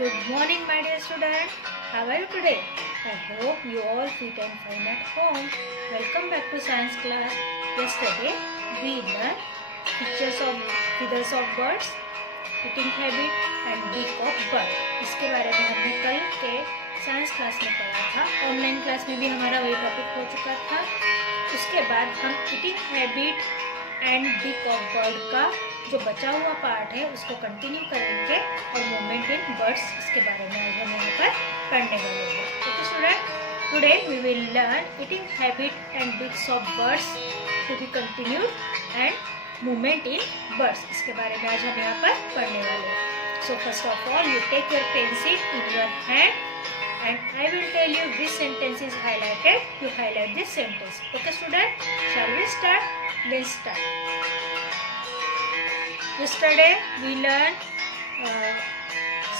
Good morning, my dear student. How are you today? I hope you all fit and fine at home. Welcome back to science class. Yesterday we learned feathers of birds, eating habit and beak of bird. इसके बारे में हमने कल के science class में पढ़ा था. Online class में भी हमारा वही टॉपिक हो चुका था. उसके बाद हम eating habit and beak of bird का जो बचा हुआ पार्ट है उसको कंटिन्यू करेंगे और मूवमेंट इन बर्ड्स इसके बारे में आज हम यहाँ पर पढ़ने वाले हैं. Okay student, today we will learn eating habit and beaks of birds to be continued and movement in birds इसके बारे में आज हम यहाँ पर पढ़ने वाले हैं. So first of all you take your pencil in your hand and I will tell you this sentence is highlighted. You highlight this sentence. Okay student, shall we start? Let's start. Yesterday we learned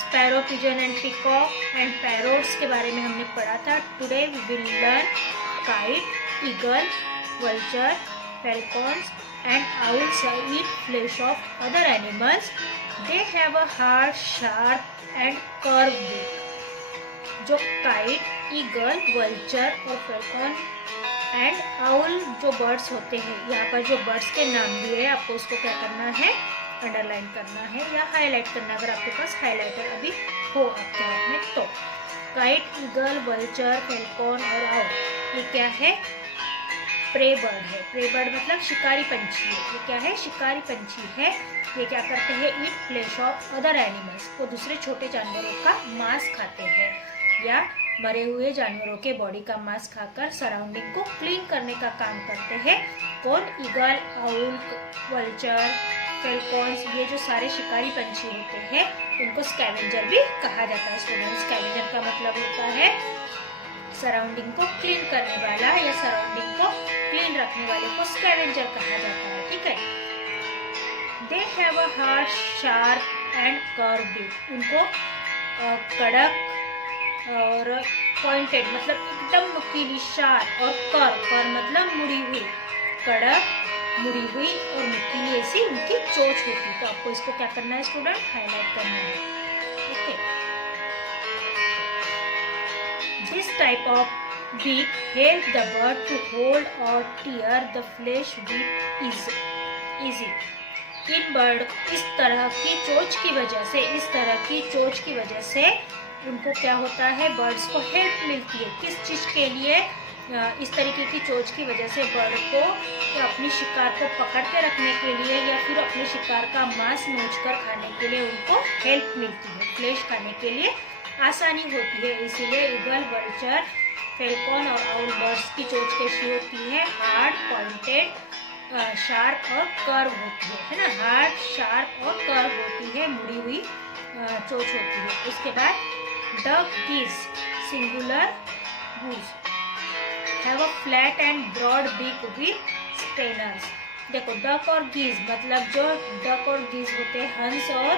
sparrow, pigeon and peacock and parrots के बारे में हमने पढ़ा था. Today we will learn kite, eagle, vulture, falcons and owls eat flesh of other animals. They have a hard, sharp and curved beak. जो kite, eagle, vulture और falcon and owl जो birds होते हैं, यहाँ पर जो बर्ड्स के नाम दिए हैं आपको उसको क्या करना है, अंडरलाइन करना है या हाईलाइट करना, अगर आपके पास हाईलाइटर अभी हो आपके हाथ में तो. काइट, ईगल, वल्चर, फैल्कन और आउल ये क्या है, प्रे बर्ड है. प्रे बर्ड मतलब शिकारी पंछी है. ये क्या है, शिकारी पंछी है. ये क्या करते हैं, ईट फ्लेश ऑफ अदर एनिमल्स, वो दूसरे छोटे जानवरों का मांस खाते हैं या मरे हुए जानवरों के बॉडी का मांस खाकर सराउंडिंग को क्लीन करने का काम करते हैं. कौन, ईगल, आउल, वल्चर, फैल्कॉन्स, ये जो सारे शिकारी पंछी होते हैं उनको स्कैवेंजर भी कहा जाता है. स्टूडेंट, स्कैवेंजर का मतलब होता है सराउंडिंग को क्लीन करने वाला या सराउंडिंग को क्लीन रखने वाले को स्कैवेंजर कहा जाता है. ठीक है. They have a hard, sharp and curve beak. उनको कड़क और पॉइंटेड मतलब एकदम नुकीली, शार्प और कर मतलब मुड़ी हुई, कड़क, मुड़ी हुई और नुकीली ऐसी उनकी चोंच होती है. तो आपको इसको क्या करना है स्टूडेंट, हाईलाइट करना है. Okay. This type of beak help the bird to hold और tear the flesh with easy. In bird इस तरह की चोंच की वजह से उनको क्या होता है, बर्ड्स को हेल्प मिलती है. किस चीज़ के लिए, इस तरीके की चोंच की वजह से बर्ड को अपनी शिकार को पकड़ के रखने के लिए या फिर अपने शिकार का मांस नोचकर खाने के लिए उनको हेल्प मिलती है. फ्लेश खाने के लिए आसानी होती है. इसीलिए ईगल, वल्चर, फैल्कन और आउल बर्ड्स की चोंच कैसी होती है, हार्ड, पॉइंटेड, शार्प और कर्व होती है ना. हार्ड, शार्प और कर्व होती है, मुड़ी हुई चोंच होती है. उसके बाद duck, geese singular, goose have a flat and broad beak with strainers. देखो, डक और गीज मतलब जो डक और गीज होते हैं, हंस और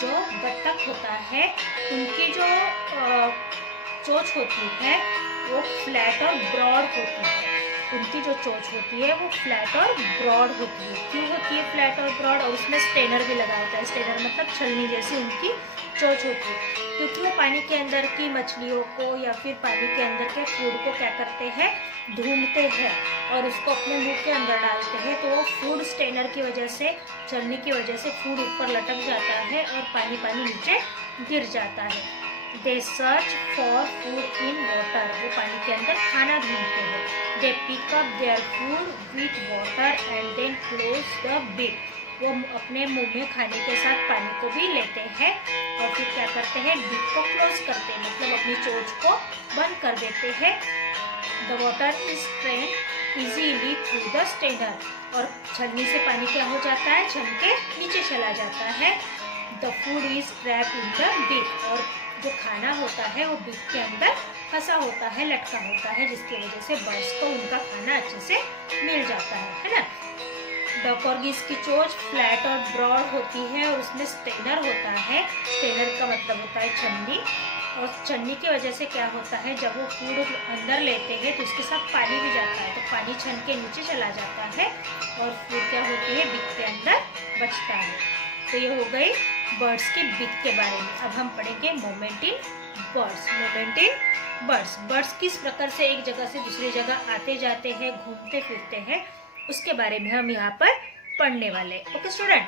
जो बत्तख होता है, उनकी जो चोंच होती है वो फ्लैट और ब्रॉड होती है. उनकी जो चोंच होती है वो फ्लैट और ब्रॉड होती है. क्यों होती है फ्लैट और ब्रॉड, और उसमें स्टेनर भी लगा होता है. स्टेनर मतलब छलनी जैसी उनकी चोंच होती है, क्योंकि वो पानी के अंदर की मछलियों को या फिर पानी के अंदर के फूड को क्या करते हैं, ढूंढते हैं और उसको अपने मुंह के अंदर डालते हैं. तो वो फूड स्टेनर की वजह से, छलनी की वजह से फूड ऊपर लटक जाता है और पानी नीचे गिर जाता है. They search for food in water. वो पानी के अंदर खाना ढूंढते हैं. They pick up their food with water and then close the beak. वो अपने मुंह में खाने के साथ पानी को भी लेते हैं और फिर क्या करते हैं, बीक को क्लोज करते हैं, मतलब अपनी चोंच को बंद कर देते हैं. The water is drain easily through the strainer. और छलनी से पानी क्या हो जाता है, छन के नीचे चला जाता है. The food is trap in the beak. और जो खाना होता है वो बीक के अंदर फंसा होता है, लटका होता है, जिसकी वजह से बर्ड्स को उनका खाना अच्छे से मिल जाता है ना. डक और गीज की चोंच फ्लैट और ब्रॉड होती है और उसमें स्टेनर होता है. स्टेनर का मतलब होता है छन्नी. और छन्नी की वजह से क्या होता है, जब वो फूड अंदर लेते हैं तो उसके साथ पानी भी जाता है, तो पानी छन के नीचे चला जाता है और फूड क्या होती है, बीक के अंदर बचता है. तो ये हो गई बर्ड्स के बीक के बारे में। अब हम पढ़ेंगे movement in birds. Movement in birds, birds किस प्रकार से एक जगह से दूसरी जगह आते जाते हैं, घूमते फिरते हैं, उसके बारे में हम यहाँ पर पढ़ने वाले। Okay student,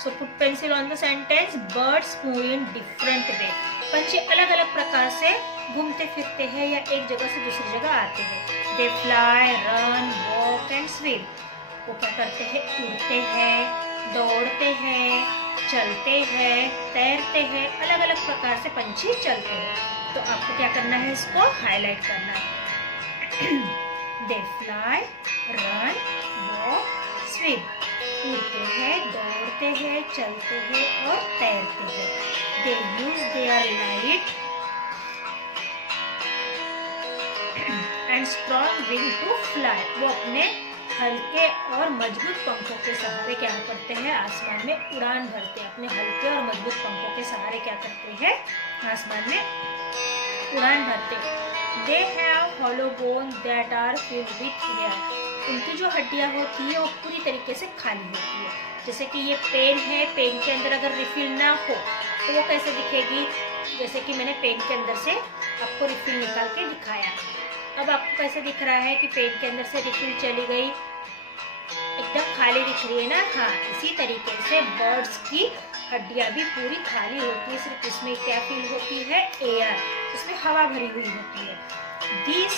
so put pencil on the sentence. Birds move in different way. पंछी अलग अलग प्रकार से घूमते फिरते हैं या एक जगह से दूसरी जगह आते हैं। दे fly, run, walk and swim. वो क्या करते हैं? उड़ते हैं, दौड़ते हैं, चलते हैं, तैरते हैं। अलग अलग प्रकार से पंछी चलते हैं। तो आपको क्या करना है? इसको हाईलाइट करना है। They fly, run, walk, swim. उड़ते हैं, दौड़ते हैं, चलते हैं और तैरते हैं। They use their light and strong wing to fly. वो अपने हल्के और मजबूत पंखों के सहारे क्या करते हैं? आसमान में उड़ान भरते हैं। अपने हल्के और मजबूत पंखों के सहारे क्या करते हैं? आसमान में उड़ान भरते हैं। They have hollow bone that are filled with air. उनकी जो हड्डियां होती है वो पूरी तरीके से खाली होती है। जैसे कि ये पेन है, पेन के अंदर अगर रिफिल ना हो तो वो कैसे दिखेगी? जैसे कि मैंने पेन के अंदर से आपको रिफिल निकाल के दिखाया। अब आपको कैसे दिख रहा है कि पेन के अंदर से रिफिल चली गई, एकदम खाली दिख रही है ना? हाँ, इसी तरीके से बर्ड्स की हड्डियां भी पूरी खाली होती है। सिर्फ इसमें क्या फील होती है? एयर, इसमें हवा भरी हुई होती है। This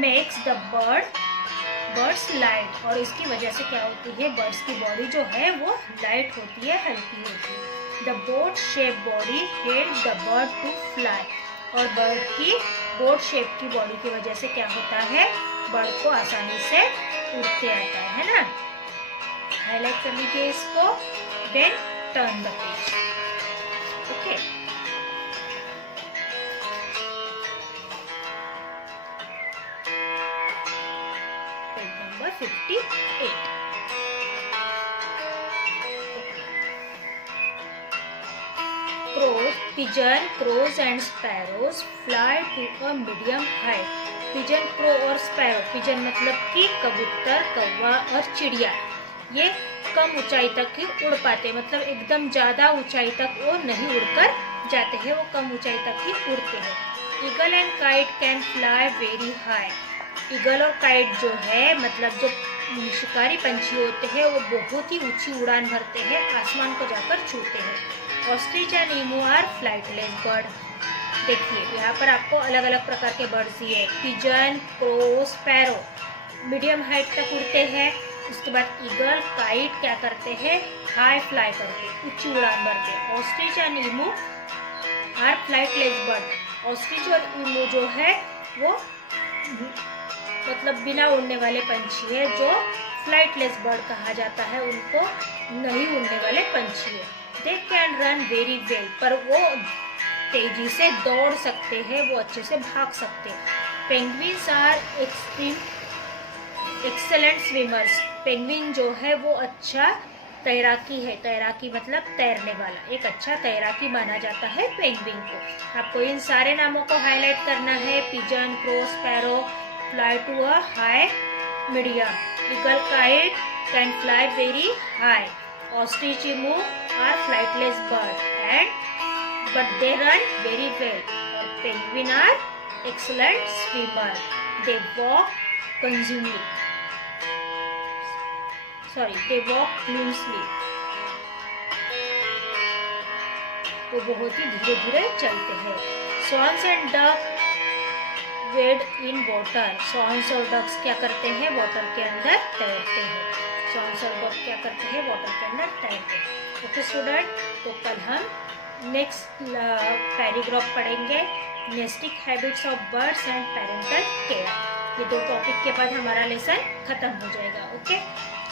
makes the birds light. और इसकी वजह से क्या होती है? बर्ड्स की बॉडी जो है वो लाइट होती है, हल्की होती है। The boat shape body help the bird to fly. और बर्ड की बोट शेप की बॉडी की वजह से क्या होता है? बर्ड को आसानी से उड़ते आता है ना? हाईलाइट कर लीजिए इसको। Then turn the page. Okay, page number 58। Pigeon, crows and sparrows fly to a medium height. Pigeon, crow और स्पैरो। पिजन मतलब कि कबूतर, कौवा और चिड़िया। ये कम ऊंचाई तक ही उड़ पाते, मतलब एकदम ज्यादा ऊंचाई तक वो नहीं उड़कर जाते हैं, वो कम ऊंचाई तक ही उड़ते हैं। Eagle and kite can fly very high. Eagle और काइट जो है, मतलब जो शिकारी पंछी होते हैं, वो बहुत ही ऊंची उड़ान भरते हैं, आसमान को जाकर छूते हैं। Ostrich and emu are flightless bird. देखिए यहाँ पर आपको अलग अलग प्रकार के बर्ड्स दिए। Pigeon, crow, sparrow medium height तक उड़ते हैं। उसके बाद ईगल, काइट क्या करते हैं? हाई फ्लाई करके ऊंची उड़ान भरते हैं। Ostrich and emu are flightless bird. Ostrich और ईमू जो है वो मतलब बिना उड़ने वाले पंछी है, जो फ्लाइटलेस बर्ड कहा जाता है, उनको नहीं उड़ने वाले पंछी है। They can run very well, पर वो तेजी से दौड़ सकते हैं, वो अच्छे से भाग सकते हैं। Penguins are excellent swimmers. Penguin जो है वो अच्छा तैराकी है। तैराकी मतलब तैरने वाला, एक अच्छा तैराकी माना जाता है पेंगुइन को। आपको इन सारे नामों को हाईलाइट करना है। Pigeon, crow, sparrow fly to a high medium. Eagle, kite can fly very high. Ostrich, emu are flightless birds but they run very well. और penguin are excellent swimmer. They walk clumsily. वो बहुत ही धीरे धीरे चलते हैं। Swans and duck wade in water. Swans और ducks क्या करते हैं? वाटर के अंदर तैरते हैं। स्वॉन्स और डक क्या करते हैं? वाटर के अंदर तैरते हैं। ओके स्टूडेंट, तो कल हम नेक्स्ट पैराग्राफ पढ़ेंगे, nesting habits of birds and parental care. ये दो टॉपिक के बाद हमारा लेसन खत्म हो जाएगा। Okay,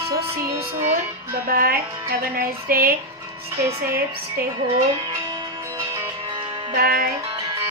so see you soon, bye bye, have a nice day, stay safe, stay home, bye.